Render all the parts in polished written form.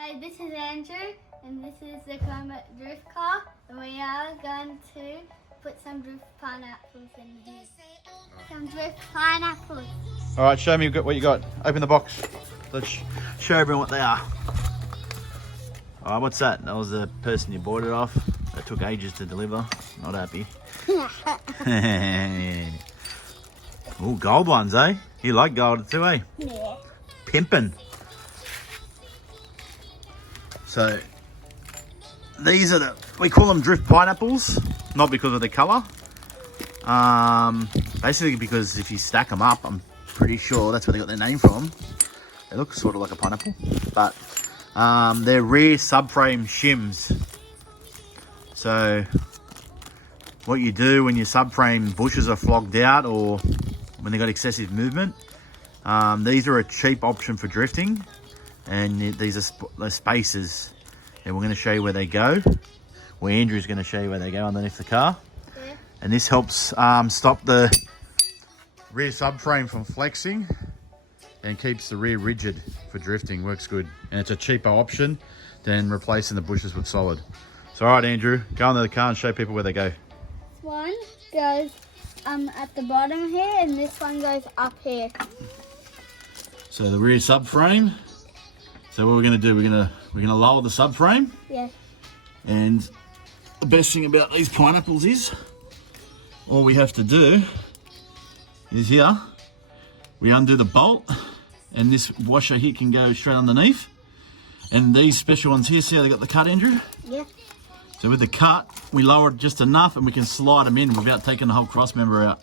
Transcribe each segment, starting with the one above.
Hi, this is Andrew, and this is the Climate Drift car, and we are going to put some drift pineapples in here. Some drift pineapples. All right, show me what you got. Open the box. Let's show everyone what they are. All right, what's that? That was the person you bought it off. That took ages to deliver. Not happy. Oh, gold ones, eh? You like gold too, eh? Yeah. Pimpin'. So these are we call them drift pineapples, not because of the colour. Basically because if you stack them up, I'm pretty sure that's where they got their name from. They look sort of like a pineapple, but they're rear subframe shims. So what you do when your subframe bushes are flogged out or when they got excessive movement, these are a cheap option for drifting. And these are the spacers, and we're going to show you where they go. Well, Andrew's going to show you where they go underneath the car. Yeah. And this helps stop the rear subframe from flexing and keeps the rear rigid for drifting. Works good, and it's a cheaper option than replacing the bushes with solid. So all right, Andrew, go under the car and show people where they go. This one goes at the bottom here, and this one goes up here. So the rear subframe. So what we're going to do, we're going to lower the subframe. Yeah. And the best thing about these pineapples is, all we have to do is here, we undo the bolt, and this washer here can go straight underneath. And these special ones here, see how they got the cut, Andrew? Yeah. So with the cut, we lower it just enough and we can slide them in without taking the whole cross member out.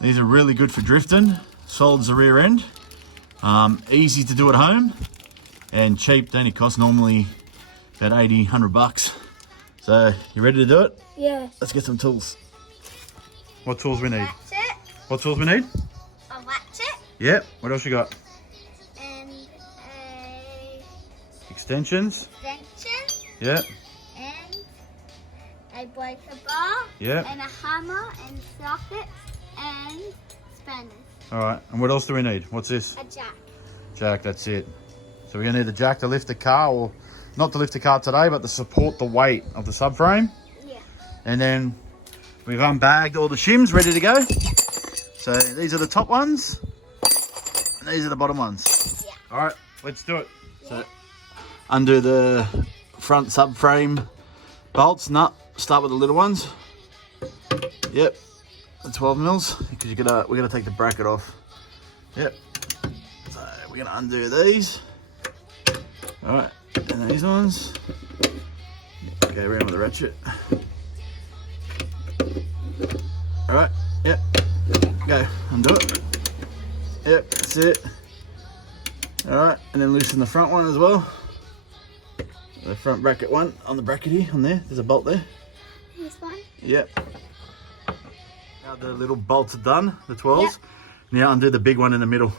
These are really good for drifting. Solid's the rear end. Easy to do at home. And cheap. They only cost normally about 80, 100 bucks. So, you ready to do it? Yeah. Let's get some tools. What tools we need? Ratchet. What tools we need? A ratchet. Yep. What else you got? And a Extensions. extension. Yep. And a breaker bar. Yep. And a hammer and sockets and spanners. Alright, and what else do we need? What's this? A jack. Jack, that's it. So we're going to need a jack to lift the car, or not to lift the car today, but to support the weight of the subframe. Yeah. And then we've unbagged all the shims, ready to go. So these are the top ones, and these are the bottom ones. Yeah. All right, let's do it. Yeah. So undo the front subframe bolts. Start with the little ones. Yep, the 12 mils, because we're gonna take the bracket off. Yep. So we're gonna undo these. All right, and these ones. Go around with the ratchet. All right, yep. Go, undo it. Yep, that's it. All right, and then loosen the front one as well. The front bracket one on the bracket here, on there. There's a bolt there. This one? Yep. Now the little bolts are done, the 12s. Yep. Now undo the big one in the middle.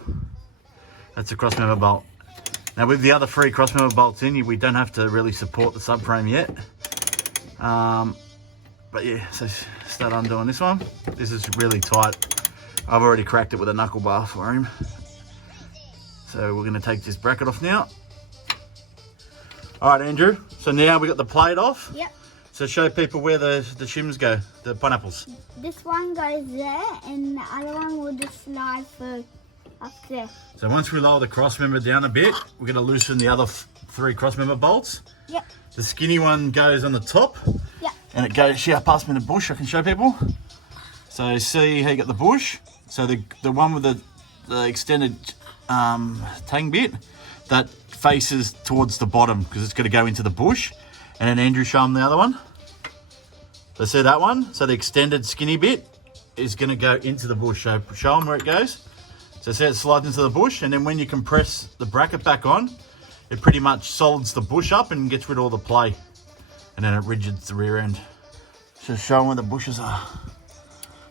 That's a cross member bolt. Now with the other 3 cross member bolts in, we don't have to really support the subframe yet. But yeah, so start undoing this one. This is really tight. I've already cracked it with a knuckle bar for him. So we're gonna take this bracket off now. All right, Andrew, so now we got the plate off. Yep. So show people where the shims go, the pineapples. This one goes there, and the other one will just slide through up there. So once we lower the cross member down a bit, we're going to loosen the other 3 cross member bolts. Yep. The skinny one goes on the top. Yep. And it goes here past me in the bush. I can show people. So see how you got the bush. So the one with the extended tang bit, that faces towards the bottom because it's going to go into the bush. And then Andrew, show them the other one. So see that one? So the extended skinny bit is going to go into the bush. So show them where it goes. So see it slides into the bush, and then when you compress the bracket back on, it pretty much solids the bush up and gets rid of all the play. And then it rigids the rear end. Just show them where the bushes are.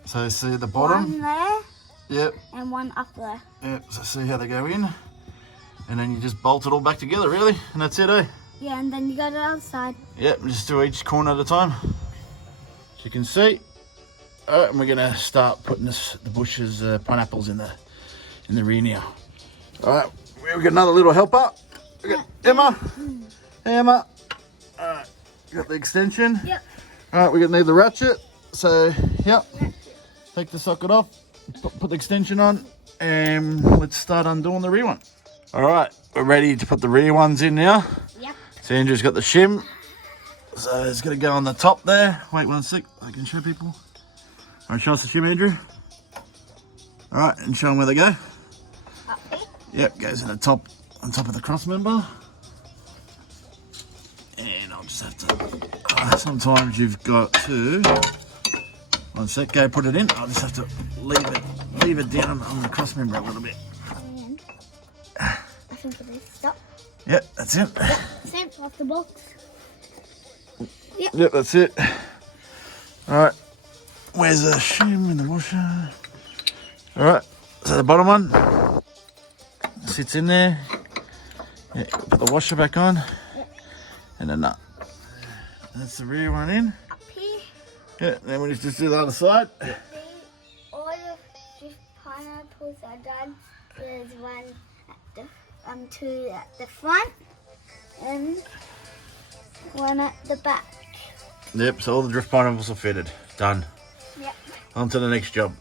So see at the bottom? One there. Yep. And one up there. Yep, so see how they go in. And then you just bolt it all back together, really. And that's it, eh? Yeah, and then you go to the other side. Yep, just do each corner at a time. So you can see. All right, and we're gonna start putting the bushes, pineapples in the rear now. All right, we've got another little helper. We got Emma. Hey, Emma. Alright, got the extension. Yep. Alright, we're gonna need the ratchet. So, yep. Take the socket off, put the extension on, and let's start undoing the rear one. Alright, we're ready to put the rear ones in now. Yep. So Andrew's got the shim. So it's gonna go on the top there. Wait 1 sec, I can show people. Alright, show us the shim, Andrew. Alright, and show them where they go. Up here. Yep, goes in the top, on top of the cross member. And I'll just have to, sometimes you've got to, 1 sec, go put it in. I'll just have to leave it down on the cross member a little bit. And I think it is. Stop. Yep, that's it. Same off the box. Yep. Yep, that's it. Alright, where's the shim in the washer? Alright, so the bottom one sits in there. Yeah, put the washer back on. Yep. And a nut. That's the rear one in. Up here. Yeah, then we just do the other side. All the Drift Pineapples are done. There's one at the two at the front and one at the back. Yep, so all the Drift Pineapples are fitted. Done. Yep. On to the next job.